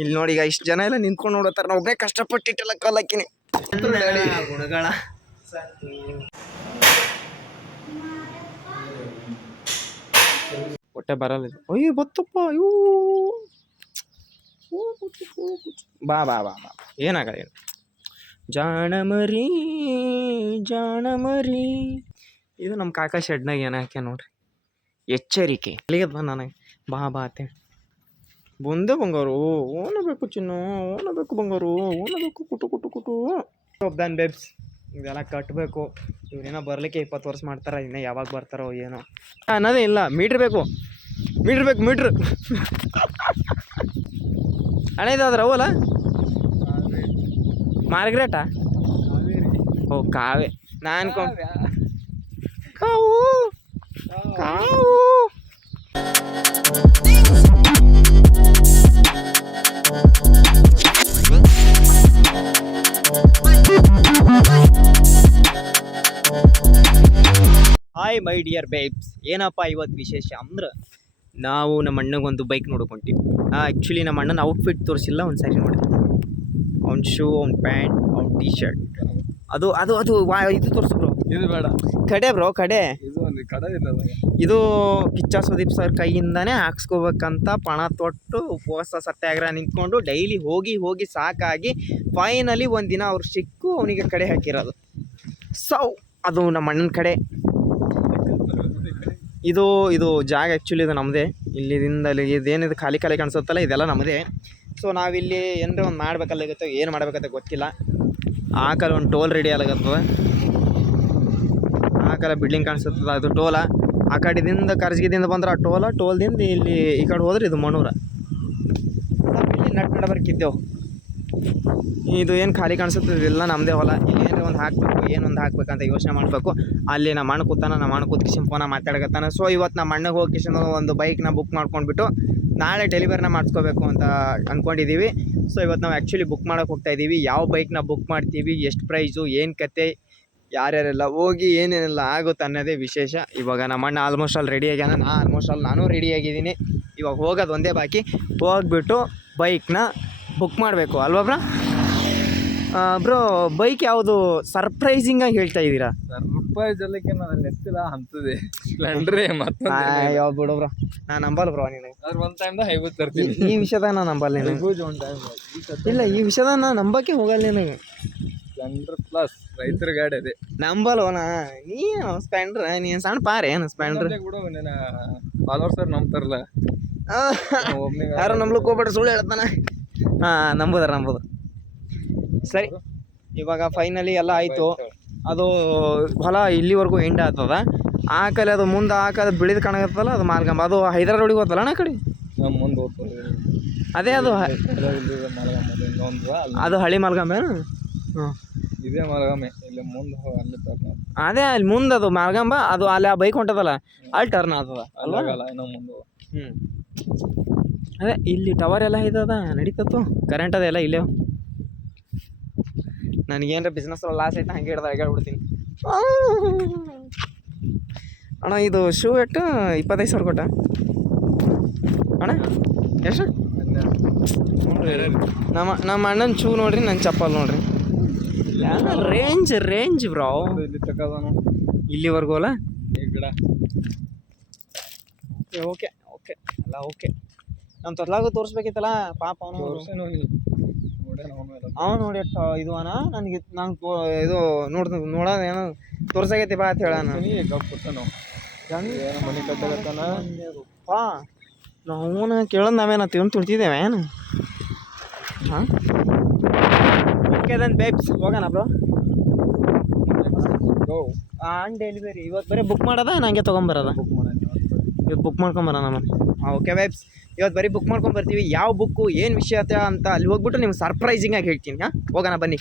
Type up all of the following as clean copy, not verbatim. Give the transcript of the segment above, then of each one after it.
ಇಲ್ಲಿ ನೋಡಿ ಈಗ ಇಷ್ಟು ಜನ ಎಲ್ಲ ನಿಂತ್ಕೊಂಡು ನೋಡತ್ತಾರ, ನಾವು ಒಬ್ಬನೇ ಕಷ್ಟಪಟ್ಟಿಟ್ಟೆಲ್ಲ ಕಾಲಾಕಿನಿ ಗುಣಗಳ ಹೊಟ್ಟೆ ಬರಲ್ಲ. ಅಯ್ಯೋ ಬತ್ತಪ್ಪ, ಇವು ಬಾ ಬಾ ಬಾ ಬಾ ಏನಾಗಲ್ಲ ಏನು. ಜಾಣ ಮರಿ ಜಾಣ ಮರಿ, ಇದು ನಮ್ಮ ಕಾಕ ಶೆಡ್ನಾಗ ಏನು ಹಾಕ್ಯ ನೋಡ್ರಿ, ಎಚ್ಚರಿಕೆ ಅಲ್ಲಿಗೆ ಬಾ ನನಗೆ ಬಾ ಬಾ ಅತ್ತೆ ಬಂದೆ ಬಂಗಾರು, ಓನಬೇಕು ಚಿನ್ನು, ಓನಬೇಕು ಬಂಗಾರು, ಓನಬೇಕು ಕುಟು ಕುಟು ಕುಟು ದನ್ ಬೇಬ್ಸ್. ಇದೆಲ್ಲ ಕಟ್ಟಬೇಕು. ಇವ್ರೇನೋ ಬರ್ಲಿಕ್ಕೆ 20 ವರ್ಷ ಮಾಡ್ತಾರ, ಇನ್ನೂ ಯಾವಾಗ ಬರ್ತಾರೋ ಏನೋ ಅನ್ನೋದೇ ಇಲ್ಲ. ಮೀಟ್ರ್ ಬೇಕು, ಮೀಟ್ರ್ ಬೇಕು, ಮೀಟ್ರ್ ಹಣೆದಾದ್ರ ಅವಲ್ಲ ಮಾರ್ಗ್ರೇಟಾ? ಓ ಕಾವೇ, ನಾನು ಕಾವು ಕಾವು. ಹಾಯ್ ಮೈ ಡಿಯರ್ ಬೇಬ್ಸ್, ಏನಪ್ಪ ಇವತ್ತು ವಿಶೇಷ ಅಂದ್ರೆ ನಾವು ನಮ್ಮ ಅಣ್ಣಗೊಂದು ಬೈಕ್ ನೋಡ್ಕೊಂತೀವಿ. ಆ್ಯಕ್ಚುಲಿ ನಮ್ಮ ಅಣ್ಣನ ಔಟ್ಫಿಟ್ ತೋರಿಸಿಲ್ಲ, ಒಂದು ಸಾರಿ ನೋಡಿ. ಅವ್ನ ಶೂ, ಅವ್ನ ಪ್ಯಾಂಟ್, ಅವ್ನ ಟೀ ಶರ್ಟ್, ಅದು ಅದು ಅದು ಇದು ತೋರಿಸು ಬ್ರೋ. ಇದು ಬೇಡ, ಕಡೆ ಬ್ರೋ, ಕಡೆ. ಇದು ಕಿಚ್ಚ ಸುದೀಪ್ ಸರ್ ಕೈಯಿಂದಾನೇ ಹಾಕ್ಸ್ಕೋಬೇಕಂತ ಪಣ ತೊಟ್ಟು ಉಪವಾಸ ಸತ್ಯಾಗ್ರಹ ನಿಂತ್ಕೊಂಡು ಡೈಲಿ ಹೋಗಿ ಹೋಗಿ ಸಾಕಾಗಿ ಫೈನಲಿ ಒಂದಿನ ಅವ್ರು ಸಿಕ್ಕು ಅವನಿಗೆ ಕಡೆ ಹಾಕಿರೋದು. ಸೊ ಅದು ನಮ್ಮ ಅಣ್ಣನ ಕಡೆ. ಇದು ಇದು ಜಾಗ ಆ್ಯಕ್ಚುಲಿ ಇದು ನಮ್ಮದೇ. ಇಲ್ಲಿಂದ ಇದೇನಿದು ಖಾಲಿ ಖಾಲಿ ಕಾಣಿಸುತ್ತಲ್ಲ, ಇದೆಲ್ಲ ನಮ್ಮದೇ. ಸೊ ನಾವಿಲ್ಲಿ ಏನರ ಒಂದು ಮಾಡ್ಬೇಕಲ್ಲಾಗತ್ತೋ, ಏನು ಮಾಡ್ಬೇಕಂತ ಗೊತ್ತಿಲ್ಲ. ಆ ಕಡೆ ಒಂದು ಟೋಲ್ ರೆಡಿ ಆಗತ್ತದ, ಆ ಕಡೆ ಬಿಲ್ಡಿಂಗ್ ಕಾಣಿಸುತ್ತದ, ಅದು ಟೋಲ. ಆ ಕಡೆದಿಂದ ಕರ್ಜಿಗಿದಿಂದ ಬಂದ್ರೆ ಆ ಟೋಲ್ದಿಂದ ಇಲ್ಲಿ ಈ ಕಡೆ ಹೋದ್ರೆ ಇದು ಮಣೂರ. ಇಲ್ಲಿ ನಡ್ಬರ್ಕಿದ್ದೆವು. ಇದು ಏನು ಖಾಲಿ ಕಾಣಿಸುತ್ತೆ ಇದೆಲ್ಲ ನಮ್ಮದೇ ಹೊಲ. ಇಲ್ಲಿ ಏನರ ಒಂದು ಹಾಕಬೇಕು, ಏನೊಂದು ಹಾಕ್ಬೇಕಂತ ಯೋಚನೆ ಮಾಡಬೇಕು. ಅಲ್ಲಿ ನಮ್ಮ ಅಣ್ಣ ಕೂತಾನ, ನಮ್ಮ ಅಣ್ಣ ಕೂತ್ ಕಿಶನ್ ಫೋನ ಮಾತಾಡಕತ್ತಾನ. ಸೊ ಇವತ್ತು ನಮ್ಮ ಅಣ್ಣಗೆ ಹೋಗಿ ಕಿಶನ್ ಒಂದು ಬೈಕ್ನ ಬುಕ್ ಮಾಡ್ಕೊಂಡ್ಬಿಟ್ಟು ನಾಳೆ ಡೆಲಿವರಿನ ಮಾಡಿಸ್ಕೋಬೇಕು ಅಂತ ಅಂದ್ಕೊಂಡಿದ್ದೀವಿ. ಸೊ ಇವತ್ತು ನಾವು ಆ್ಯಕ್ಚುಲಿ ಬುಕ್ ಮಾಡೋಕೆ ಹೋಗ್ತಾ ಇದ್ದೀವಿ. ಯಾವ ಬೈಕ್ನ ಬುಕ್ ಮಾಡ್ತೀವಿ, ಎಷ್ಟು ಪ್ರೈಸು, ಏನು ಕತೆ, ಯಾರ್ಯಾರೆಲ್ಲ ಹೋಗಿ ಏನೇನೆಲ್ಲ ಆಗುತ್ತೆ ಅನ್ನೋದೇ ವಿಶೇಷ. ಇವಾಗ ನಮ್ಮ ಅಣ್ಣ ಆಲ್ಮೋಸ್ಟ್ ಆಲ್ ರೆಡಿ ಆಗ್ಯಾನ, ನಾನು ರೆಡಿಯಾಗಿದ್ದೀನಿ. ಇವಾಗ ಹೋಗೋದು ಒಂದೇ ಬಾಕಿ, ಹೋಗ್ಬಿಟ್ಟು ಬೈಕ್ನ ಬುಕ್ ಮಾಡಬೇಕು ಅಲ್ವಾ ಬ್ರೋ? ಬ್ರೋ ಬೈಕ್ ಯಾವುದು ಸರ್ಪ್ರೈಸಿಂಗಾಗಿ ಹೇಳ್ತಾ ಇದ್ದೀರಾ? ಸರ್ಪ್ರೈಸ್ ಅಲ್ಲಕ್ಕೆ ನಾನು ನೆತ್ತಿಲ್ಲ ಅಂತದೆ ಸ್ಪ್ಲೆಂಡ್ರೇ ಮತ್ತೆ ಯಾವ ಬಿಡು ಬ್ರೋ, ನಾನು ನಂಬಲ್ಲ ಬ್ರೋ. ನೀನು ಒಂದು ಟೈಮ್ದಾಗ ಹೈಬೂಜ್ ತರ್ತೀನಿ. ಈ ವಿಷಯದಾಗ ನಾನು ನಂಬಲ್ಲ ನೀನು. ಹೈಬೂಜ್ ಒಂದು ಟೈಮ್ ಇಲ್ಲ, ಈ ವಿಷಯದಾಗ ನಾನು ನಂಬಕ್ಕೆ ಹೋಗಲ್ಲ ನಿನಗೆ. ಸ್ಪ್ಲೆಂಡರ್ ಪ್ಲಸ್ ರೈತರ ಗಾಡಿ ಅದೇ ನಂಬಲ್ವನ ನೀ. ಸ್ಪ್ಲೆಂಡರ್ ನೀನು ಸಣ್ಣ ಪಾರೆ ಏನು ಸ್ಪ್ಲೆಂಡರ್ ಬಿಡು. ನೀನು ಫಾಲೋವರ್ಸರ್ ನಂಬ್ತಾರಲ್ಲ, ಯಾರು ನಂಬ್ಲಿಕ್ಕೆ ಹೋಗ್ಬೇಡ್ರಿ, ಸುಳ್ಳು ಹೇಳ್ತಾನೆ. ನಂಬೋದು ಸರಿ. ಇವಾಗ ಫೈನಲಿ ಎಲ್ಲ ಆಯಿತು. ಅದು ಹೊಲ ಇಲ್ಲಿವರೆಗೂ ಎಂಡ್ ಆಗ್ತದ. ಆ ಕಡೆ ಅದು ಮುಂದೆ ಆ ಕಡೆ ಬಿಳಿದು ಕಾಣಕತ್ತಲ್ಲ, ಅದು ಮಾರ್ಗಂಬ. ಅದು ಹೈದರಾಬಾದ್ ರೋಡಿಗೆ ಹೋಗ್ತಲ್ಲ ಅಣ್ಣ ಕಡೆ. ನಮ್ಮ ಮುಂದೆ ಹೋಗ್ತದೆ ಅದೇ ಅದು ಅದು ಹಳಿ ಮಾರ್ಗಂಬ. ಹಾಂ ಇದೇ ಮಾರ್ಗಮೆ. ಇಲ್ಲಿ ಮುಂದೆ ಅಲ್ಲಿ ಟರ್ನ್, ಅದೇ ಅಲ್ಲಿ ಮುಂದೆ ಅದು ಮಾರ್ಗಂಬ. ಅದು ಅಲ್ಲಿ ಆ ಬೈಕ್ ಹೊಂಟದಲ್ಲ, ಅಲ್ಲಿ ಟರ್ನ್ ಆಗ್ತದ ಅಲ್ವಾ? ಇನ್ನೂ ಮುಂದೆ. ಅದೇ ಇಲ್ಲಿ ಟವರ್ ಎಲ್ಲ ಇದ್ದದ, ನಡೀತತ್ತು. ಕರೆಂಟ್ ಅದೆಲ್ಲ ಇಲ್ಲೇ. ನನಗೇನರ ಬಿಸ್ನೆಸ್ ಲಾಸ್ ಆಯ್ತು, ಹಂಗೆ ಹಿಡ್ದು ಹೇಳ್ಬಿಡ್ತೀನಿ. ಅಣ್ಣ ಇದು ಶೂ ಎಷ್ಟು 25,000 ಕೊಟ್ಟ ಅಣ್ಣ? ಎಷ್ಟು ನೋಡ್ರಿ, ನಮ್ಮ ಅಣ್ಣನ ಶೂ ನೋಡ್ರಿ, ನನ್ನ ಚಪ್ಪಲ್ ನೋಡ್ರಿ. Range bro. ಇಲ್ಲಿ ತಗೋನು ಇಲ್ಲಿವರೆಗೂ ಅಲ್ಲ. ಗಿಡ ಓಕೆ ಓಕೆ ಎಲ್ಲ ಓಕೆ. ನಮ್ಮ ತೊದ್ಲಾಗೂ ತೋರಿಸ್ಬೇಕಿತ್ತಲ್ಲ ಪಾಪ ಅವನು. ನೋಡಿ ಇದು ಅಣ್ಣ ನನಗೆ, ನಂಗೆ ಇದು ನೋಡೋದು ಏನೋ ತೋರ್ಸಾಗೈತಿ ಬಾ ಅಂತ ಹೇಳೋಣ. ಮನೆ ಕಟ್ಟಗತ್ತಾನ ಪಾ ನಾವೂನ ಕೇಳೋದು ನಾವೇನ ತುಣ್ತಿದ್ದೇವೆ ಏನು? ಹಾಂ ಓಕೆ ದೆನ್ ಬೇಬ್ಸ್, ಹೋಗೋಣ ಬ್ರೋ. ಆನ್ ಡೆಲಿವರಿ ಇವತ್ತು ಬರೀ ಬುಕ್ ಮಾಡೋದ, ನನಗೆ ತೊಗೊಂಬರೋದ? ಬುಕ್ ಮಾಡೋಣ ಇವತ್ತು ಬುಕ್ ಮಾಡ್ಕೊಂಬರೋಣ ನಮ್ಮ. ಓಕೆ ಬೇಬ್ಸ್, ಇವತ್ತು ಬರೀ ಬುಕ್ ಮಾಡ್ಕೊಂಬರ್ತೀವಿ. ಯಾವ ಬುಕ್ಕು, ಏನು ವಿಷಯ ಅಂತ ಅಲ್ಲಿ ಹೋಗ್ಬಿಟ್ಟು ನಿಮ್ಗೆ ಸರ್ಪ್ರೈಸಿಂಗಾಗಿ ಹೇಳ್ತೀನಿ. ಹಾಂ ಹೋಗೋಣ ಬನ್ನಿ.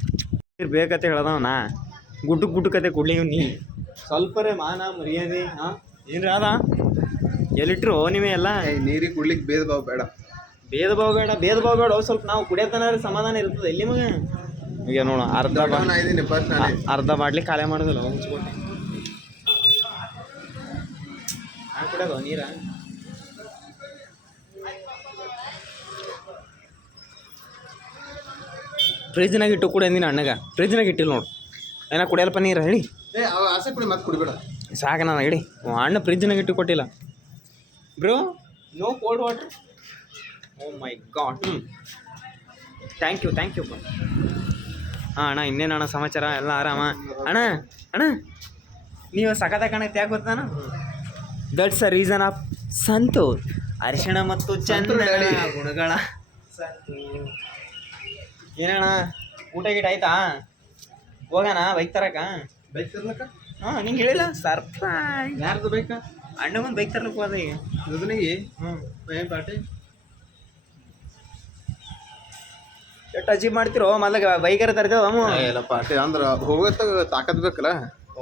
ಬೇಕಂತ ಹೇಳ್ದವನಾ ಗುಡ್ಡು ಕತೆ ಕೊಡ್ಲಿ ನೀ ಸ್ವಲ್ಪರೇ ಮಾನ ಮರ್ಯಾದೆ. ಹಾಂ ಏನ್ರಿ ಅದ ಎಲ್ಲಿಟ್ರು ನೀವೇ ಎಲ್ಲ? ನೀರಿಗೆ ಕುಡ್ಲಿಕ್ಕೆ ಭೇದ ಭಾವ ಬೇಡ. ಭೇದ ಭಾವ ಬೇಡ. ಸ್ವಲ್ಪ ನಾವು ಕುಡಿಯೋತನ ಸಮಾಧಾನ ಇರ್ತದೆ ಎಲ್ಲಿ ಮಗ. ಈಗ ನೋಡು, ಅರ್ಧ ಬಾಟ್ಲಿ ಖಾಲಿ ಮಾಡೋದಿಲ್ಲ ಮುಚ್ಕೊಟ್ಟೆ. ಕುಡಿಯೋದು ನೀರ ಫ್ರಿಜ್ನಾಗ ಇಟ್ಟು ಕೂಡ ಅಂದಿನ ಅಣ್ಣಗ ಫ್ರಿಜ್ನಾಗ ಇಟ್ಟಿಲ್ಲ ನೋಡು ಏನ ಕುಡಿಯಲ್ಪ ನೀರು ಹೇಳಿ ಆಸೆ ಕುಡಿ ಮತ್ತೆ ಕುಡಿಬೇಡ. ಸಾಕ ನಾನು ಹೇಳಿ ಅಣ್ಣ ಫ್ರಿಜ್ನಾಗ ಇಟ್ಟು ಕೊಟ್ಟಿಲ್ಲ bro no cold water. Oh my God. Thank you ಹಾಂ ಅಣ್ಣ ಇನ್ನೇನು ಅಣ್ಣ ಸಮಾಚಾರ ಎಲ್ಲ ಆರಾಮ ಅಣ್ಣ ಅಣ್ಣ ನೀವು ಸಖತ ಕಾಣತ್ತೆ ಯಾಕೆ ಗೊತ್ತಾನ ದಟ್ಸ್ ಅ ರೀಸನ್ ಆಫ್ ಸಂತೋಷ್ ಅರಿಶಿಣ ಮತ್ತು ಚಂದನ ಗುಣಗಳ ಏನಣ್ಣ ಊಟ ಗೀಟ ಆಯ್ತಾ ಹೋಗೋಣ ಬೈಕ್ ತರಕ ಬೈಕ್ ತರ್ಲಕ್ಕ ಹಾಂ ನಿಂಗೆ ಹೇಳಿಲ್ಲ ಸರ್ಪ್ರೈಸ್ ಯಾರ್ದು ಬೇಕಾ? ಅಣ್ಣ ಒಂದು ಬೈಕ್ ತರ್ಲಿಕ್ಕೆ ಹೋದ ಈಗ ದುದನಿಗೆ ಹ್ಞೂ ಏನು ಪಾರ್ಟಿ? ಎಷ್ಟು ಅಚೀವ್ ಮಾಡ್ತಿರೋ ಮೊದಲಾಗ ಬೈಕರ ತರ್ತೇವ ಅಮ್ಮ ಎಲ್ಲ ಪಾರ್ಟಿ ಅಂದ್ರೆ ಹೋಗತ್ತ ತಾಕತ್ ಬೇಕಲ್ಲ.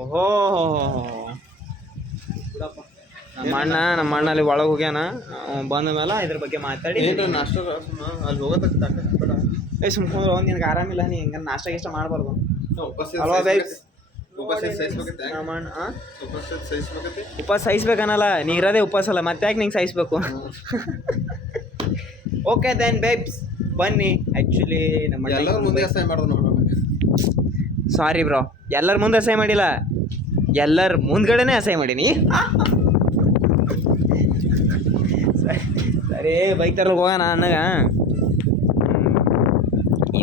ಓಹೋ ನಮ್ಮ ಅಣ್ಣ ಅಲ್ಲಿ ಒಳಗೆ ಹೋಗ್ಯಾನ ಬಂದ ಮೇಲೆ ಇದ್ರ ಬಗ್ಗೆ ಮಾತಾಡಿ ನಾಷ್ಟ ಅಲ್ಲಿ ಹೋಗತ್ತ ತಾಕತ್ ಬೇಡ. ಸುಮ್ಕೊಂಡ್ರೆ ಒಂದು ನಿನಗೆ ಆರಾಮಿಲ್ಲ ನೀ ಹಿಂಗೆ ನಾಷ್ಟ ಗಿಷ್ಟ ಮಾಡಬಾರ್ದು ಅಲ್ವಾ ಉಪವಾಸ ಸಹಿಸ್ಬೇಕನ್ನಲ್ಲ ನೀ ಇರೋದೇ ಉಪವಾಸ ಅಲ್ಲ ಮತ್ತೆ ಯಾಕೆ ನಿಂಗೆ ಸಹಿಸ್ಬೇಕು ಓಕೆ ದೆನ್ ಬೇಬ್ಸ್ ಬನ್ನಿ ಆ್ಯಕ್ಚುಲಿ ನಮ್ಮ ಎಲ್ಲರ ಮುಂದೆ ಅಸಹ್ಯ ಮಾಡೋದು ನೋಡೋಣ. ಸಾರಿ ಬ್ರೋ ಎಲ್ಲರ ಮುಂದೆ ಅಸಹ್ಯ ಮಾಡಿಲ್ಲ ಎಲ್ಲರ ಮುಂದ್ಗಡೆನೇ ಅಸಹ್ಯ ಮಾಡೀನಿ ಸರಿ ಬೈಕ್ ತರಲಿಕ್ಕೆ ಹೋಗೋಣ ಅನ್ನಗ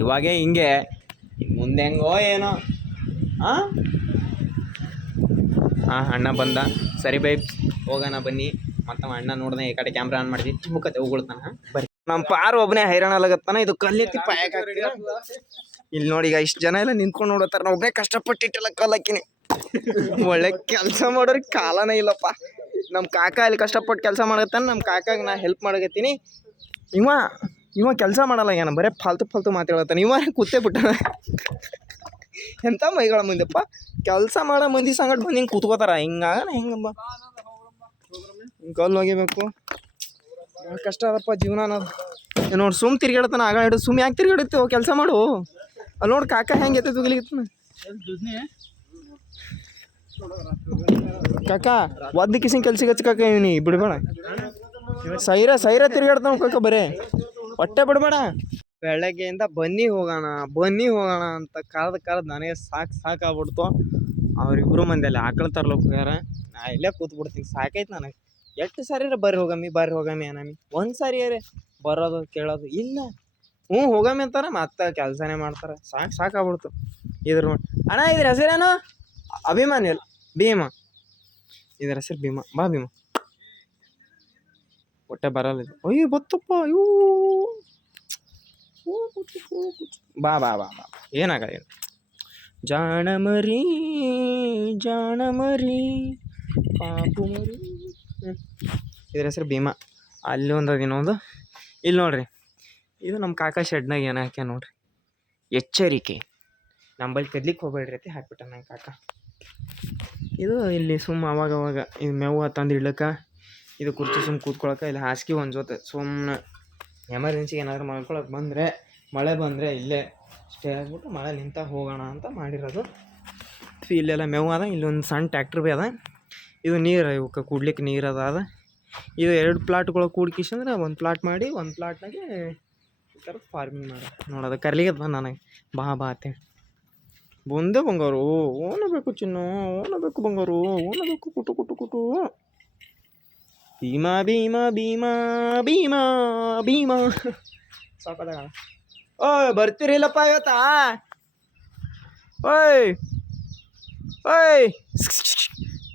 ಇವಾಗೇ ಹಿಂಗೆ ಮುಂದೆ ಹೆಂಗೋ ಏನೋ ಹಾಂ ಅಣ್ಣ ಬಂದ ಸರಿ ಬೈಕ್ ಹೋಗೋಣ ಬನ್ನಿ ಮತ್ತು ಅಣ್ಣ ನೋಡ್ದೆ ಈ ಕಡೆ ಕ್ಯಾಮ್ರಾ ಆನ್ ಮಾಡಿದ್ವಿ ಮುಖತೆ ಹೋಗ್ತಾನ ಬರೀ ನಮ್ಮ ಪಾರು ಒಬ್ಬನೇ ಹೈರಾಣ ಅಲಾಗತ್ತಾನ ಇದು ಕಲ್ಲೆತ್ತಿ ಪಾಯಕ ಇಲ್ಲಿ ನೋಡಿ ಈಗ ಇಷ್ಟು ಜನ ಎಲ್ಲ ನಿಂತ್ಕೊಂಡು ನೋಡತ್ತಾರ ನಾ ಒಬ್ಬನೇ ಕಷ್ಟಪಟ್ಟಿಟ್ಟೆಲ್ಲ ಕಲ್ಲಾಕಿನಿ ಒಳ್ಳೆ ಕೆಲಸ ಮಾಡೋರಿಗೆ ಕಾಲನೇ ಇಲ್ಲಪ್ಪ ನಮ್ಮ ಕಾಕ ಇಲ್ಲಿ ಕಷ್ಟಪಟ್ಟು ಕೆಲಸ ಮಾಡತ್ತಾನ ನಮ್ಮ ಕಾಕಾಗ ನಾ ಹೆಲ್ಪ್ ಮಾಡಕತ್ತೀನಿ ಇವ ಕೆಲಸ ಮಾಡಲ್ಲ ಏನ ಬರೀ ಫಾಲ್ತು ಮಾತಾಡತ್ತಾನ ಇವ ಕೂತೇ ಬಿಟ್ಟ ಎಂಥ ಮೈಗಳ ಮುಂದೆಪ್ಪ ಕೆಲಸ ಮಾಡೋ ಮಂದಿ ಸಂಗಡ ಬಂದು ಹಿಂಗೆ ಕೂತ್ಕೋತಾರ ಹಿಂಗಾಗ ಹೆಂಗಮ್ಮ ಕಲ್ಲು ಒಗಿಬೇಕು ಕಷ್ಟ ಅದಪ್ಪ ಜೀವನ ಅನ್ನೋದು ನೋಡಿ ಸುಮ್ ತಿರ್ಗಾಡತಾನ ಆಗ ಹಿಡಿದು ಸುಮ್ ಯಾಕೆ ತಿರ್ಗಾಡುತ್ತೇವೆ ಕೆಲಸ ಮಾಡು ಅಲ್ಲಿ ನೋಡಿ ಕಾಕ ಹೆಂಗೆ ಎತ್ತ ತುಗಿಲಿಗತ್ತಾನ ಕಾಕ ಒದ್ದು ಕಿಸಿನ ಕೆಲ್ಸಕ್ಕೆ ಹಚ್ಚ ಕಾಕ ಇವನಿ ಬಿಡ್ಬೇಡ ಸೈರ ತಿರ್ಗಾಡ್ತಾವ ಕಾಕ ಬರೇ ಹೊಟ್ಟೆ ಬಿಡ್ಬೇಡ ಬೆಳಗ್ಗೆಯಿಂದ ಬನ್ನಿ ಹೋಗೋಣ ಅಂತ ಕರೆದು ನನಗೆ ಸಾಕಾಗ್ಬಿಡ್ತು ಅವ್ರಿಬ್ರು ಮಂದಿ ಅಲ್ಲಿ ಆಕಳ ತರ್ಲಕ್ಕೆ ಹೋಗ್ಯಾರ ನಾ ಇಲ್ಲೇ ಕೂತ್ಬಿಡ್ತೀನಿ ಸಾಕೈತೆ ನನಗೆ ಎಷ್ಟು ಸಾರಿ ಬರ್ರಿ ಹೋಗಮ್ಮಿ ಅನ್ನಮಿ ಒಂದು ಸಾರಿ ಬರೋದು ಕೇಳೋದು ಇಲ್ಲ ಹೋಗಮ್ಮಿ ಅಂತಾರೆ ಮತ್ತೆ ಕೆಲಸನೇ ಮಾಡ್ತಾರೆ ಸಾಕಾಗ್ಬಿಡ್ತು ಇದ್ರ ನೋಡಿ ಅಣ್ಣ ಇದ್ರ ಹೆಸರೇನು ಅಭಿಮಾನಿ ಅಲ್ಲ ಭೀಮಾ ಇದ್ರ ಹೆಸರು ಭೀಮಾ ಬಾ ಭೀಮಾ ಹೊಟ್ಟೆ ಬರಲ್ಲ ಇದು ಅಯ್ಯೋ ಬತ್ತಪ್ಪ ಅಯ್ಯೋ ಬಾ ಏನಾಗ ಏನು ಜಾಣ ಮರಿ ಪಾಪು ಮರಿ ಇದ್ರ ಹೆಸರು ಭೀಮಾ ಅಲ್ಲಿ ಒಂದು ಅದೇನೊಂದು ಇಲ್ಲಿ ನೋಡ್ರಿ ಇದು ನಮ್ಮ ಕಾಕ ಶೆಡ್ನಾಗ ಏನು ಹಾಕ್ಯ ನೋಡ್ರಿ ಎಚ್ಚರಿಕೆ ನಂಬಲ್ಲಿ ಕದ್ಲಿಕ್ಕೆ ಹೋಗ್ಬೇಡ್ರಿ ಅಂತ ಹಾಕ್ಬಿಟ್ಟ ನನ್ನ ಕಾಕ ಇದು ಇಲ್ಲಿ ಅವಾಗ ಇದು ಮೇವು ತಂದು ಇಡ್ಲಕ್ಕ ಇದು ಕುರ್ಚಿ ಕೂತ್ಕೊಳಕ್ಕೆ ಇಲ್ಲಿ ಹಾಸಿಗೆ ಒಂದು ಜೊತೆ ಸುಮ್ಮನೆ ಎಮರ್ಜೆನ್ಸಿಗೆ ಏನಾದರೂ ಮಲ್ಕೊಳಕ್ಕೆ ಬಂದರೆ ಮಳೆ ಬಂದರೆ ಇಲ್ಲೇ ಸ್ಟೇ ಆಗಿಬಿಟ್ಟು ಮಳೆ ನಿಂತ ಹೋಗೋಣ ಅಂತ ಮಾಡಿರೋದು ಇಲ್ಲೆಲ್ಲ ಮೇವು ಅದ ಇಲ್ಲೊಂದು ಸಣ್ಣ ಟ್ಯಾಕ್ಟ್ರ್ ಭೀ ಅದ ಇದು ನೀರು ಇವಕ್ಕೆ ಕುಡ್ಲಿಕ್ಕೆ ನೀರು ಅದ ಇದು 2 ಪ್ಲಾಟ್ಗಳು ಕೂಡ್ಕಿಸಂದ್ರೆ ಒಂದು ಪ್ಲಾಟ್ ಮಾಡಿ ಒಂದು ಪ್ಲಾಟ್ನಾಗೆ ಈ ಥರ ಫಾರ್ಮಿಂಗ್ ಮಾಡಿ ನೋಡೋದು ಕರ್ಲಿಗೆ ಬಂದ ನನಗೆ ಬಾ ಅಂತೇಳಿ ಬಂದೆ ಬಂಗಾರು ಓನಬೇಕು ಚಿನ್ನು ಓನಬೇಕು ಬಂಗಾರು ಓನಬೇಕು ಕುಟು ಭೀಮಾ ಸಾಕದಾಗ ಓಯ್ ಬರ್ತೀರಿಲ್ಲಪ್ಪ ಇವತ್ತಾ ಓಯ್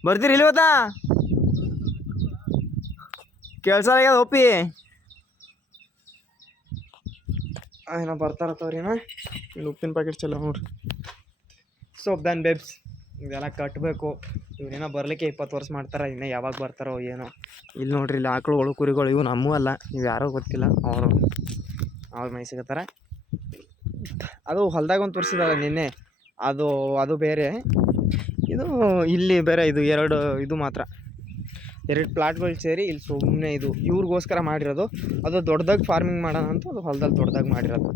ಬರ್ತೀರಿ ಇಲ್ವತ್ತಾ ಕೆಲಸ ಆಗ್ಯದ ಒಪ್ಪಿ ಏನೋ ಬರ್ತಾರತ್ತವ್ರಿನ ಇಲ್ಲಿ ಉಪ್ಪಿನ ಪ್ಯಾಕೆಟ್ ಚಲೋ ನೋಡ್ರಿ ಸೋಪ್ ದನ್ ಬೇಬ್ಸ್ ಇದೆಲ್ಲ ಕಟ್ಟಬೇಕು ಇವ್ರೇನೋ ಬರಲಿಕ್ಕೆ 20 ವರ್ಷ ಮಾಡ್ತಾರೆ ಇನ್ನೂ ಯಾವಾಗ ಬರ್ತಾರೋ ಏನೋ ಇಲ್ಲಿ ನೋಡ್ರಿ ಇಲ್ಲಿ ಆಕಳುಗಳು ಕುರಿಗಳು ಇವು ನಮ್ಮೂ ಅಲ್ಲ ನೀವು ಯಾರೋ ಗೊತ್ತಿಲ್ಲ ಅವ್ರು ಮೈಸಿಗತ್ತಾರ ಅದು ಹೊಲ್ದಾಗ ಒಂದು ತೋರಿಸಿದಾರೆ ನಿನ್ನೆ ಅದು ಬೇರೆ ಇದು ಇಲ್ಲಿ ಬೇರೆ ಇದು 2 ಇದು ಮಾತ್ರ 2 ಪ್ಲಾಟ್ಗಳು ಸೇರಿ ಇಲ್ಲಿ ಸುಮ್ಮನೆ ಇದು ಇವ್ರಿಗೋಸ್ಕರ ಮಾಡಿರೋದು ಅದು ದೊಡ್ಡದಾಗಿ ಫಾರ್ಮಿಂಗ್ ಮಾಡೋಣ ಅಂತ ಅದು ಹೊಲದಲ್ಲಿ ದೊಡ್ಡದಾಗಿ ಮಾಡಿರೋದು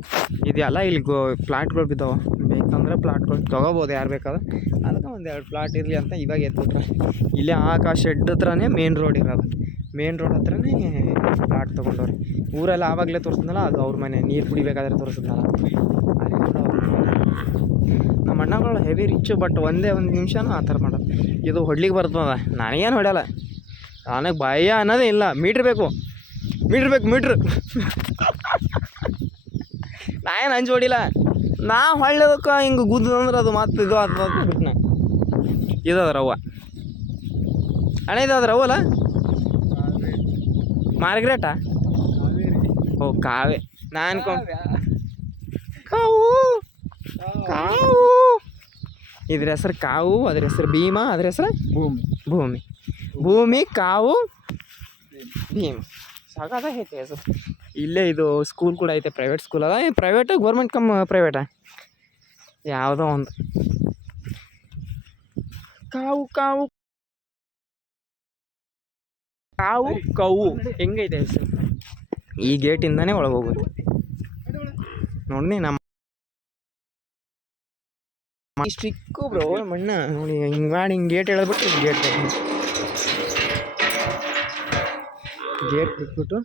ಇದೆಯಲ್ಲ ಇಲ್ಲಿ ಪ್ಲಾಟ್ಗಳು ಬಿದ್ದಾವೆ ಬೇಕಂದ್ರೆ ಪ್ಲಾಟ್ಗಳು ತೊಗೋಬೋದು ಯಾರು ಬೇಕಾದ್ರೆ ಅದಕ್ಕೆ ಒಂದು 2 ಪ್ಲಾಟ್ ಇರಲಿ ಅಂತ ಇವಾಗ ಎತ್ಬಿಟ್ರೆ ಇಲ್ಲೇ ಆ ಶೆಡ್ ಹತ್ರನೇ ಮೇನ್ ರೋಡ್ ಇರೋದು ಮೇನ್ ರೋಡ್ ಹತ್ರನೇ ಪ್ಲಾಟ್ ತೊಗೊಂಡವ್ರಿ ಊರೆಲ್ಲ ಆವಾಗಲೇ ತೋರಿಸಿದ್ನಲ್ಲ ಅದು ಅವ್ರ ಮನೆ ನೀರು ಕುಡಿಬೇಕಾದ್ರೆ ತೋರಿಸಿದ್ನಲ್ಲ ನಮ್ಮ ಅಣ್ಣಗಳು ಹೆವಿ ರಿಚ್ಚು, ಬಟ್ ಒಂದೇ ಒಂದು ನಿಮಿಷನೂ ಆ ಥರ ಮಾಡೋದು. ಇದು ಹೊಡ್ಲಿಕ್ಕೆ ಬರ್ತದ, ನನಗೇನು ಹೊಡೆಯಲ್ಲ, ನನಗೆ ಭಯ ಅನ್ನೋದೇ ಇಲ್ಲ. ಮೀಟ್ರ್ ಬೇಕು ಮೀಟ್ರ್ ನಾ ಏನು ಹಂಚು ಹೊಡಿಲ್ಲ, ನಾ ಹೊಳ್ಳೋದಕ್ಕೆ ಹಿಂಗೆ ಗುದ್ದಂದ್ರೆ ಅದು ಮತ್ತೆ ಇದು ಆಗ್ತದ ಬಿಟ್ಟು ನಾ ಇದದ ರವ್ವ ಅಣ್ಣ, ಇದು ರವ್ವಲ್ಲ ಮಾರ್ಗ್ರೇಟಾ? ಓ ಕಾವೆ, ನಾ ಅನ್ಕೊಂಡು ಕಾವು ಕಾವು, ಇದ್ರ ಹೆಸ್ರು ಕಾವು, ಅದ್ರ ಹೆಸ್ರು ಭೀಮಾ, ಅದ್ರ ಹೆಸ್ರು ಭೂಮಿ ಕಾವು ಭೀಮ್. ಸಾಕಾದ ಐತೆ ಹೆಸರು. ಇಲ್ಲೇ ಇದು ಸ್ಕೂಲ್ ಕೂಡ ಐತೆ, ಪ್ರೈವೇಟ್ ಸ್ಕೂಲ್ ಅದ. ಪ್ರೈವೇಟು ಗೌರ್ಮೆಂಟ್ ಪ್ರೈವೇಟಾ ಯಾವುದೋ ಒಂದು. ಕಾವು ಕಾವು ಕಾವು ಕವು ಹೆಂಗೈತೆ ಹೆಸರು. ಈ ಗೇಟಿಂದಾನೇ ಒಳಗೆ ಹೋಗೋದು ನೋಡಿ. ನಮ್ಮ ಸ್ಟ್ರಿಕ್ಕು ಬ್ರೋ ಮಣ್ಣ ನೋಡಿ, ಹಿಂಗೆ ಮಾಡಿ ಹಿಂಗೆ ಗೇಟ್ ಹೇಳ್ಬಿಟ್ಟು ಗೇಟ್ ಬಿಟ್ಬಿಟ್ಟು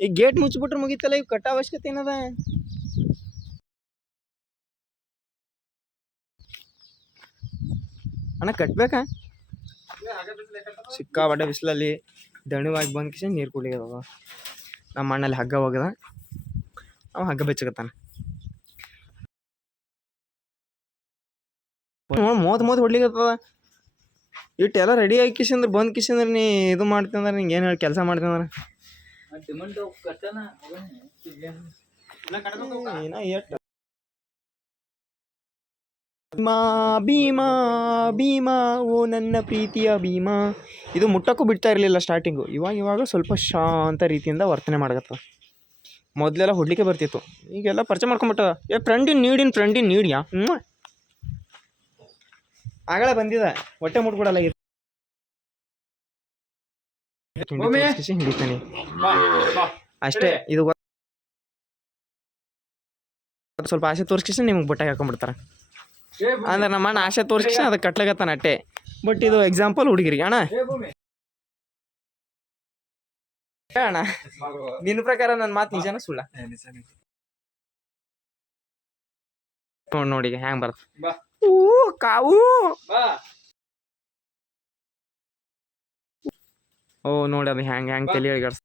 ಈಗ ಗೇಟ್ ಮುಚ್ಚಿಬಿಟ್ರೆ ಮುಗೀತಲ್ಲ. ಈಗ ಕಟ್ಟ ಅವಶ್ಯಕತೆ ಏನದ? ಅಣ್ಣ ಕಟ್ಬೇಕಾ? ಸಿಕ್ಕಾಪಟ್ಟೆ ಬಿಸಿಲಲ್ಲಿ ದಣಿವಾಗಿ ಬಂದು ಕಿಶನ್ ನೀರು ಕುಡಿಯೋದ. ನಮ್ಮ ಅಣ್ಣಲ್ಲಿ ಹಗ್ಗ ಹೋಗದ, ಅವ ಹಗ್ಗ ಬೆಚ್ಚಗತ್ತಾನ. ಮೂವತ್ತು ಹೊಡ್ಲಿಕ್ಕತ್ತದ. ಇಟ್ಟೆಲ್ಲ ರೆಡಿ ಆಗಿ ಕಿಶಂದ್ರೆ ಬಂದು ಕಿಶಂದ್ರೆ ನೀ ಇದು ಮಾಡ್ತಂದ್ರೆ ನಿಂಗೆ ಏನು ಹೇಳಿ ಕೆಲಸ ಮಾಡ್ತಂದ್ರೆ ಭೀಮಾ ಭೀಮಾ ಓ ನನ್ನ ಪ್ರೀತಿಯ ಭೀಮಾ. ಇದು ಮುಟ್ಟಕ್ಕೂ ಬಿಡ್ತಾ ಇರಲಿಲ್ಲ ಸ್ಟಾರ್ಟಿಂಗು. ಇವಾಗ ಸ್ವಲ್ಪ ಶಾಂತ ರೀತಿಯಿಂದ ವರ್ತನೆ ಮಾಡಕತ್ತ. ಮೊದಲೆಲ್ಲ ಹೊಡ್ಲಿಕ್ಕೆ ಬರ್ತಿತ್ತು, ಈಗೆಲ್ಲ ಪರಿಚಯ ಮಾಡ್ಕೊಂಬಿಟ್ಟದ. ಫ್ರೆಂಡಿನ ನೀಡಿಯಾ ಆಗಲೇ ಬಂದಿದ, ಹೊಟ್ಟೆ ಮುಟ್ಬಿಡಲ್ಲ ಹಿಡಿತಾನೆ ಅಷ್ಟೇ. ಇದು ಸ್ವಲ್ಪ ಆಸೆ ತೋರಿಸ್ಕಿಸ್ ನಿಮ್ಗೆ ಬಟ್ಟೆ ಹಾಕೊಂಡ್ಬಿಡ್ತಾರೆ. ಅಂದ್ರೆ ನಮ್ಮ ಅಣ್ಣ ಆಸೆ ತೋರಿಸ್ಕಿಸ್ ಅದಕ್ಕೆ ಕಟ್ಲಾಗತ್ತಾನ ಅಟ್ಟೆ. ಬಟ್ ಇದು ಎಕ್ಸಾಂಪಲ್ ಹುಡುಗಿರಿಗೆ. ಅಣ್ಣ ಅಣ್ಣ ನಿನ್ನ ಪ್ರಕಾರ ನನ್ನ ಮಾತು ನಿಜನ ಸುಳ್ಳ? ನೋಡಿ ಹ್ಯಾಂಗ್ ಬರ್ತ ಕಾವು. ಓ ನೋಡಿ ಅದು ಹ್ಯಾಂಗ್ ತಲೆ ಅಡಿಗಾಡ್ಸ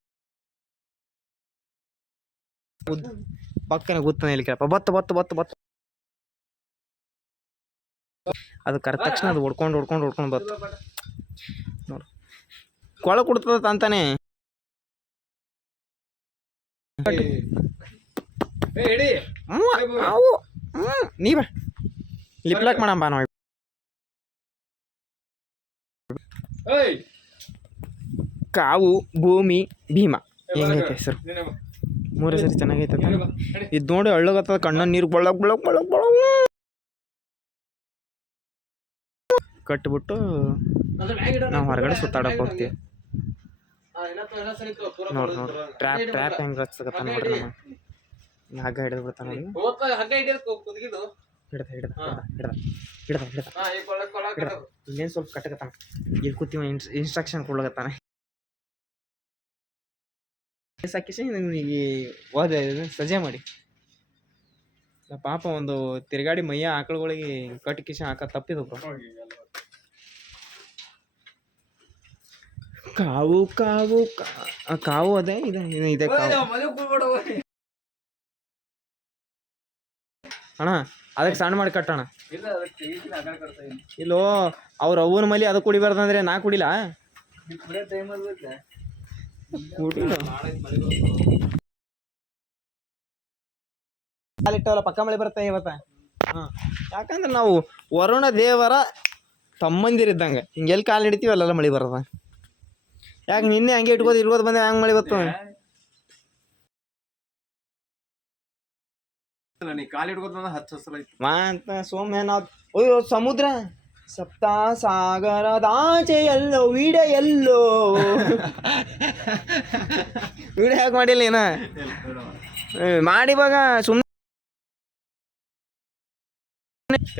ಪಕ್ಕನೆ ಗೊತ್ತಾನೆ ಇಲ್ಲಿ ಕೇಳಪ್ಪ. ಬತ್ತು ಅದು ಕರೆದ ತಕ್ಷಣ ಅದು ಹೊಡ್ಕೊಂಡು ಬತ್ತು ನೋಡು. ಕೊಳ ಕೊಡ್ತದ ಅಂತಾನೆ. ನೀವ ಲಿಪ್ಲಾಕ್ ಮಾಡಂಬ ನಾವು. ಕಾವು ಭೂಮಿ ಭೀಮಾ ಹೆಂಗೈತೆ ಹೆಸರು? ಮೂರೇ ಸರಿ ಚೆನ್ನಾಗೈತೆ. ಇದು ನೋಡಿ ಹಳ್ಳಗತ್ತದ, ಕಣ್ಣ ನೀರು ಬಳಕ್ ಕಟ್ಬಿಟ್ಟು ನಾವು ಹೊರಗಡೆ ಸುತ್ತಾಡಕ್ಕೆ ಹೋಗ್ತೀವಿ. ನೋಡ್ರಿ ಟ್ರ್ಯಾಪ್ ಹೆಂಗೆ ರಚಿಸಕತ್ತ ನೋಡ್ರಿ. ನಮ್ಮ ಹಗ್ಗ ಹಿಡಿದು ಬಿಡ್ತಾನ ನೋಡಿ. ಹಿಡ್ದ ಇನ್ನೇನು ಸ್ವಲ್ಪ ಕಟ್ಟಕತ್ತಾನ. ಇಲ್ಲಿ ಕೂತೀವಿ ಇನ್ಸ್ಟ್ರಕ್ಷನ್ ಕೊಡ್ಲಕತ್ತಾನ. ಸಾಕಿಸಿ ನಿಮಗೆ ಓದ ಸಜೆ ಮಾಡಿ ಪಾಪ ಒಂದು ತಿರುಗಾಡಿ ಮೈಯ ಆಕಳುಗಳಿಗೆ ಕಟ್ಟಿ ಕಿಶನ್ ಹಾಕ ತಪ್ಪಿದ್ರು. ಕಾವು ಕಾವು ಕಾವು ಅದೇ ಇದೆ ಕಾವು. ಅಣ್ಣ ಅದಕ್ಕೆ ಸಣ್ಣ ಮಾಡಿ ಕಟ್ಟೋಣ. ಇಲ್ಲೋ ಅವ್ರ ಅವ್ವನ ಮಲಿ ಅದು ಕುಡಿಬಾರ್ದಂದ್ರೆ ನಾ ಕುಡಿಲ್ಲ. ಕಾಲಿಟ್ಟವಲ್ಲ ಪಕ್ಕ ಮಳೆ ಬರುತ್ತೆ ಇವತ್ತ. ಯಾಕಂದ್ರೆ ನಾವು ವರುಣ ದೇವರ ತಮ್ಮಂದಿರಿದ್ದಂಗೆ ಹಿಂಗೆಲ್ಲಿ ಕಾಲು ಹಿಡಿತೀವಿ ಅಲ್ಲೆಲ್ಲ ಮಳೆ ಬರದ. ಯಾಕೆ ನಿನ್ನೆ ಹಂಗೆ ಇಟ್ಕೋದು ಬಂದೆ ಹಂಗೆ ಮಳೆ ಬರ್ತವೆ. ಅಂತ ಸೋಮ್ಯ ನಾವು ಅಯ್ಯೋ ಸಮುದ್ರ ಸಪ್ತ ಸಾಗರದಾಚೆ ಎಲ್ಲೋ ವಿಡಿಯೋ ಯಾಕೆ ಮಾಡಿಲ್ಲ ಏನ ಮಾಡಿವಾಗ ಸುಮ್ಮನೆ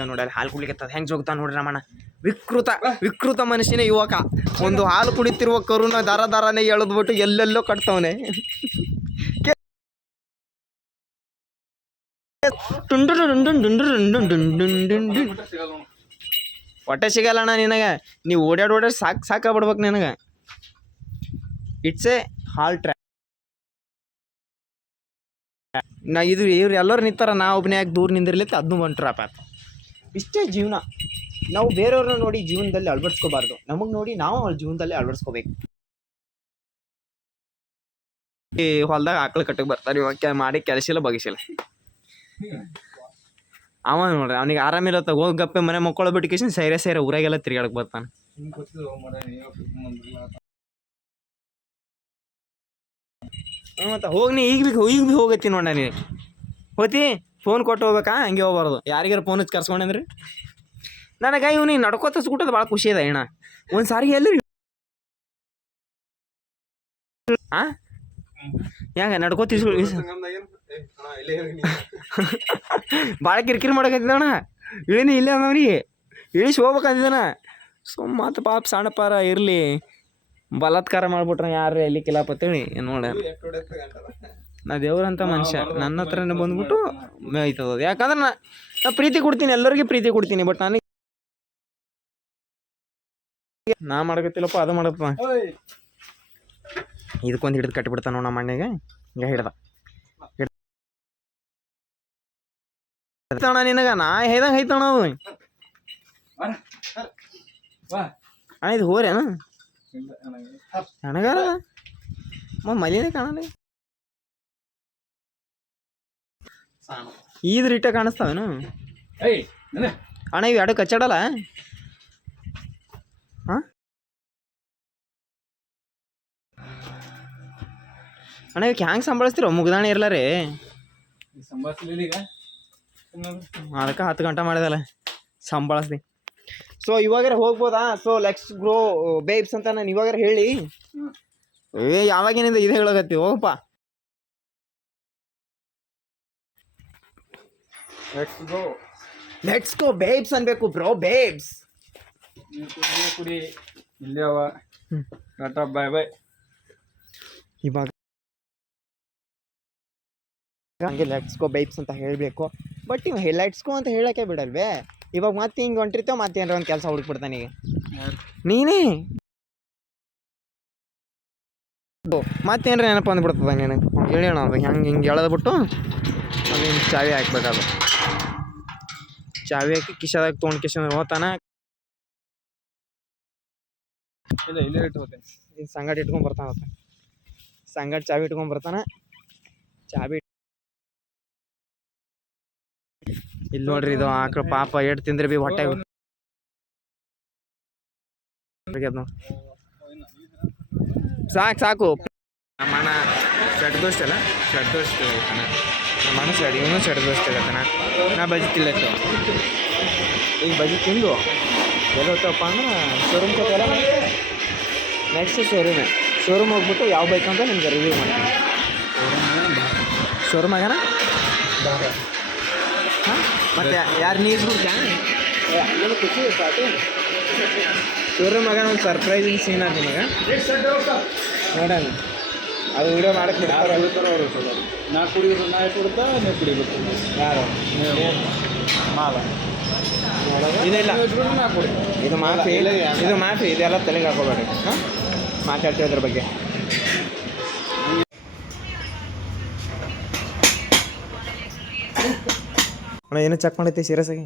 ನೋಡ್ರಿ. ಹಾಲು ಕುಡ್ಲಿಕ್ಕೆ ಹೆಂಗ್ ಜೋಗ್ತಾನ ನೋಡ್ರಿ ನಮ್ಮಣ್ಣ. ವಿಕೃತ ಮನುಷ್ಯನ ಯುವಕ. ಒಂದು ಹಾಲು ಕುಡಿತಿರುವ ಕರುನ ದಾರನೇ ಎಳೆದ್ಬಿಟ್ಟು ಎಲ್ಲೆಲ್ಲೋ ಕಟ್ತವನೆ. ಹೊಟ್ಟೆ ಸಿಗಲ್ಲ ಅಣ್ಣ ನಿನಗೆ. ನೀವು ಓಡಾಡಿ ಸಾಕಾಗ್ಬಿಡ್ಬೇಕು ನಿನಗೆ. It's A hall track. ಇವ್ರು ಎಲ್ಲರೂ ನಿಂತಾರ, ನಾ ಒಬ್ಬನೇ ಯಾಕೆ ದೂರ ನಿಂದಿರ್ಲಿಕ್ಕೆ ಅದನ್ನೂ ಒಂದು ಟ್ರಾಪ್ ಆಯ್ತು. ಇಷ್ಟೇ ಜೀವನ. ನಾವು ಬೇರೆಯವ್ರನ್ನ ನೋಡಿ ಜೀವನದಲ್ಲಿ ಅಳವಡಿಸ್ಕೋಬಾರ್ದು, ನಮಗೆ ನೋಡಿ ನಾವು ಅವ್ರ ಜೀವನದಲ್ಲಿ ಅಳವಡಿಸ್ಕೋಬೇಕು. ಈ ಹೊಲ್ದಾಗ ಆಕಳು ಕಟ್ಟಕ್ಕೆ ಬರ್ತಾರೆ, ಇವಾಗ ಮಾಡಿ ಕೆಲಸ ಇಲ್ಲ ಬಗೆಸಿಲ್ಲ. ಅವ ನೋಡ್ರಿ ಅವ್ನಿಗೆ ಆರಾಮಿಲ್ಲತ್ತ, ಹೋಗಿ ಗಪ್ಪೆ ಮನೆ ಮಕ್ಕಳು ಬಿಟ್ಟು ಸೈರೆ ಊರಾಗೆಲ್ಲ ತಿರ್ಗಾಡಕ್ಕೆ ಬರ್ತಾನೆ. ಮತ್ತು ಹೋಗಿ ನೀ ಈಗ ಭೀ ಹೋಗತ್ತಿ ನೋಡ, ನೀ ಹೋತಿ ಫೋನ್ ಕೊಟ್ಟು ಹೋಗ್ಬೇಕಾ? ಹಂಗೆ ಹೋಗ್ಬಾರ್ದು. ಯಾರಿಗಾರ ಫೋನ್ ಹಚ್ಚಿ ಕರ್ಸ್ಕೊಂಡ್ರಿ ನನಗೆ ಇವ್ನಿಗೆ ನಡ್ಕೋತ ಸ್ಕೂಟದ ಭಾಳ ಖುಷಿ ಅದ ಅಣ್ಣ. ಒಂದು ಸಾರಿ ಎಲ್ಲಿ ಹಾಂ ಹೆಂಗ ನಡ್ಕೋತಿ ಭಾಳ ಕಿರಿಕಿರಿ ಮಾಡಕತ್ತಿದ್ದಣ್ಣ. ಇಳೀನಿ ಇಲ್ಲೇ ಅವನಿಗೆ ಇಳಿಸಿ ಹೋಗ್ಬೇಕಂದಿದ್ದಾನ. ಮತ್ತು ಪಾಪ ಸಣ್ಣ ಪಾರ ಇರಲಿ, ಬಲಾತ್ಕಾರ ಮಾಡ್ಬಿಟ್ರೆ ಯಾರು ಎಲ್ಲಿ ಕಿಲಾಪತ್ತೇಳಿ ನೋಡ. ನಾ ದೇವ್ರಂತ ಮನುಷ್ಯ, ನನ್ನ ಹತ್ರನೇ ಬಂದ್ಬಿಟ್ಟು ಮೇಯ್ತದ. ಯಾಕಂದ್ರೆ ನಾ ಪ್ರೀತಿ ಕೊಡ್ತೀನಿ, ಎಲ್ಲರಿಗೂ ಪ್ರೀತಿ ಕೊಡ್ತೀನಿ. ಬಟ್ ನನಗೆ ನಾ ಮಾಡಕತ್ತಿಲ್ಲಪ್ಪ, ಅದು ಮಾಡಪ್ಪ. ಇದಕ್ಕೊಂದು ಹಿಡಿದು ಕಟ್ಟಿಬಿಡ್ತಾನ ನಮ್ಮ ಅಣ್ಣಗೆ. ಹಿಂಗೆ ಹಿಡ್ದ ನಿನಗ ನಾ ಹೇಳ್ದಂಗೆ ಐತಣ್ಣ ಅದು. ಅಣ್ಣ ಇದು ಹೋರೇನ ನನಗಾರ ಮಲಿನೇ ಕಾಣಲ್ಲ. ಈದ್ ರೀಟ ಕಾಣಿಸ್ತಾವೇನು ಅಣ್ಣ? ಇವು ಎರಡು ಕಚ್ಚಾಡಲ್ಲ ಹಾಂ ಅಣ್ಣ? ಇವಕ್ಕೆ ಹ್ಯಾಂಗೆ ಸಂಭಾಳಿಸ್ತೀರೋ? ಮುಗ್ದಾಣೆ ಇರ್ಲಾರೆ ಅದಕ್ಕೆ 10 ಗಂಟೆ ಮಾಡಿದಲ್ಲ ಸಂಭಾಳಿಸ್ದಿ. ಸೊ ಇವಾಗಾರ ಹೋಗ್ಬೋದಾ? ಸೊ ಲೆಟ್ಸ್ ಗ್ರೋ ಬೇಬ್ಸ್ ಅಂತ ನಾನು ಇವಾಗಾರ ಹೇಳಿ. ಯಾವಾಗಿನಿಂದ ಇದು ಹೇಳೋಗತ್ತಿ? ಹೋಗಪ್ಪ. ಲೆಟ್ಸ್ ಗೋ ಬೇಬ್ಸ್ ಅನ್ಬೇಕು ಬ್ರೋ, ಬೇಬ್ಸ್. ಕುಡಿ ಇಲ್ಲೇ ಅವ. ಟಾಟಾ ಬಾಯ್ ಬಾಯ್. ಇವಾಗ ಹಂಗೆ ಲೆಟ್ಸ್ ಗೋ ಬೇಬ್ಸ್ ಅಂತ ಹೇಳಬೇಕು. ಬಟ್ ಇವ್ ಲೆಟ್ಸ್ ಗೋ ಅಂತ ಹೇಳಕ್ಕೆ ಬಿಡಲ್ವೇ? ಇವಾಗ ಮತ್ತೆ ಹಿಂಗೆ ಹೊಂಟಿರ್ತೇವೆ, ಮತ್ತೆ ಏನಾರ ಒಂದು ಕೆಲಸ ಹುಡುಕ್ಬಿಡ್ತಾನೆ. ಈಗ ನೀನೇ ಮತ್ತೇನ್ರ ನೆನಪು ಅಂದ್ಬಿಡ್ತದ ನಿನಗೆ. ಹೇಳೋಣ ಅದು ಹಿಂಗೆ ಎಳೆದ್ಬಿಟ್ಟು ಅದು ಹಿಂಗೆ ಚಾವಿ ಹಾಕ್ಬೇಕದು. ಚಾವಿ ಹಾಕಿ ಕಿಶದಾಗ ತೊಗೊಂಡು ಕಿಶನ್ ಹೋತಾನ. ಇಲ್ಲೇ ಇಟ್ಕೋತೇನೆ. ಈಗ ಸಂಗಡ ಇಟ್ಕೊಂಡ್ ಬರ್ತಾನ, ಸಂಗಡ ಚಾವಿ ಇಟ್ಕೊಂಡ್ ಬರ್ತಾನ. ಚಾವಿ ಇಲ್ಲಿ ನೋಡ್ರಿ, ಇದು ಆಕಳ ಪಾಪ ಎಟ್ ತಿಂದ್ರೆ ಬಿ ಹೊಟ್ಟೆ ಸಾಕು. ನಮ್ಮ ಅಣ್ಣ ಶೆಡ್ ದೋಸ್ತ ಅಲ್ಲ, ಶೆಡ್ ದೋಸ್ತ ಇರ್ತಾನ ನಮ್ಮ ಅಣ್ಣ. ಇವನು ಶೆಡ್ ದೋಸ್ತ ಇರ್ತಾನ. ನಾ ಬಜಿ ತಿಲ್ಲತ್ತು. ಈಗ ಬಜಿ ತಿಂದು ಎಲ್ಲೋತ್ತಪ್ಪ ಅಂದ್ರೆ ಶೋರೂಮ್ ಕೊಟ್ಟಲ್ಲ. ನೆಕ್ಸ್ಟ್ ಶೋರೂಮ್ ಹೋಗ್ಬಿಟ್ಟು ಯಾವ ಬೈಕ್ ಅಂತ ನಿಮ್ಗೆ ರಿವ್ಯೂ ಮಾಡ್ತೀನಿ. ಶೋರೂಮ್ ಆಗ್ಯಾನ ಹಾಂ. ಮತ್ತೆ ಯಾರು ನೀರು ಖುಷಿ ಸಾಕು. ಶೋರೂಮ್ ಆಗ ಒಂದು ಸರ್ಪ್ರೈಸಿಂಗ್ ಸೀನ್ ಅದು ನಿಮಗೆ ನೋಡೋಣ. ಅದು ವಿಡಿಯೋ ಮಾಡಕ್ಕೆ ಬಿಡ್ತಾರೆ ಅವರು. ನಾ ಕುಡಿಯೋದು ನಾ ಕೊಡ್ತಾ, ನೀವು ಕುಡಿಬೇಕು. ಯಾರು ಮಾವ ಇದಿಲ್ಲ, ನಾ ಕುಡಿ. ಇದು ಮಾಫಿ, ಇದು ಮಾಫಿ. ಇದೆಲ್ಲ ತಲೆಗೆ ಹಾಕೋಬೇಡಿ. ಹಾಂ ಮಾತಾಡ್ತೀವಿ ಅದ್ರ ಬಗ್ಗೆ. ಅಣ್ಣ ಏನೋ ಚೆಕ್ ಮಾಡೈತಿ ಸೀರಿಯಸ್ ಆಗಿ?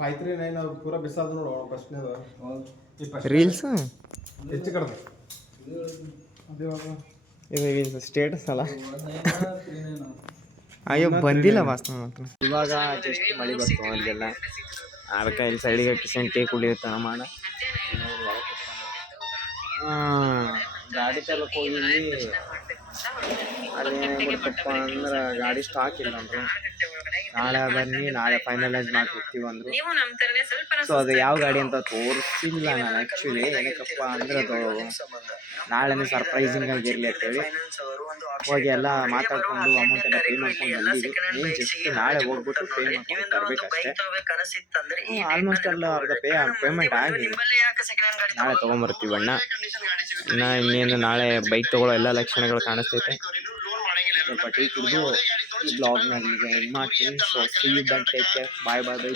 539 ಪೂರ ಬಿಸಾದ ನೋಡು ಫಸ್ಟ್ನೇದು. ರೀಲ್ಸ್ ಹೆಚ್ಚು ಕಡ್ದು ಇದು ಸ್ಟೇಟಸ್ ಅಲ್ಲ. ಅಯ್ಯೋ ಬಂದಿಲ್ಲ ವಾಸನ ಮಾತ್ರ. ಇವಾಗ ಜಸ್ಟ್ ಮಳೆ ಬರ್ತು ಅಲ್ಲೆಲ್ಲ. ಅದಕ್ಕೆ ಇಲ್ಲಿ ಸೈಡಿಗೆ ಕಿಸನ್ ಟೀ ಕುಡಿಯುತ್ತೆ ನಮ್ಮ ಅಣ್ಣ. ಗಾಡಿ ಚಾಲಕ್ಕೆ ಹೋಗಿ ಅದೇನಾಗ್ಬಿಡ್ತಪ್ಪ ಅಂದ್ರೆ ಗಾಡಿ ಸ್ಟಾಕ್ ಇಲ್ಲ ಅಂದರು. ನಾಳೆ ಬನ್ನಿ, ನಾಳೆ ಫೈನಲೈಸ್ ಮಾಡಿ ಹೋಗ್ತೀವಿ ಅಂದರು. ಸೊ ಅದು ಯಾವ ಗಾಡಿ ಅಂತ ತೋರಿಸಿಲ್ಲ ನಾನು ಆ್ಯಕ್ಚುಲಿ. ಏನಕ್ಕಪ್ಪ ಅಂದ್ರೆ ಅದು ನಾಳೆನೇ ಸರ್ಪ್ರೈಸಿಂಗ್ ಆಗಿರಲಿ ಅಂತೇಳಿ ಹೋಗಿ ಎಲ್ಲ ಮಾತಾಡ್ಕೊಂಡು ಅಮೌಂಟ್ ಎಲ್ಲ ಪೇ ಮಾಡ್ಕೊಂಡು ಬಂದಿದ್ವಿ. ಏನು ಜಸ್ಟ್ ನಾಳೆ ಹೋಗ್ಬಿಟ್ಟು ಪೇ ಮಾಡ್ಕೊಂಡು ತರಬೇಕಷ್ಟೇ. ಆಲ್ಮೋಸ್ಟ್ ಎಲ್ಲ ಅರ್ಧ ಪೇಮೆಂಟ್ ಆಗಿದೆ. ನಾಳೆ ತೊಗೊಂಬರ್ತೀವಿ ಅಣ್ಣ. ಇನ್ನೇನು ನಾಳೆ ಬೈಕ್ ತೊಗೊಳ್ಳೋ ಎಲ್ಲ ಲಕ್ಷಣಗಳು ಕಾಣಿಸ್ತೈತೆ. ಸ್ವಲ್ಪ ಟೀ ಕುಡಿದು ಈ ಬ್ಲಾಗ್ನಾಗ ಈಗ ಎಂಡ್ ಮಾಡ್ತೀನಿ. So see you that, take care, bye bye by.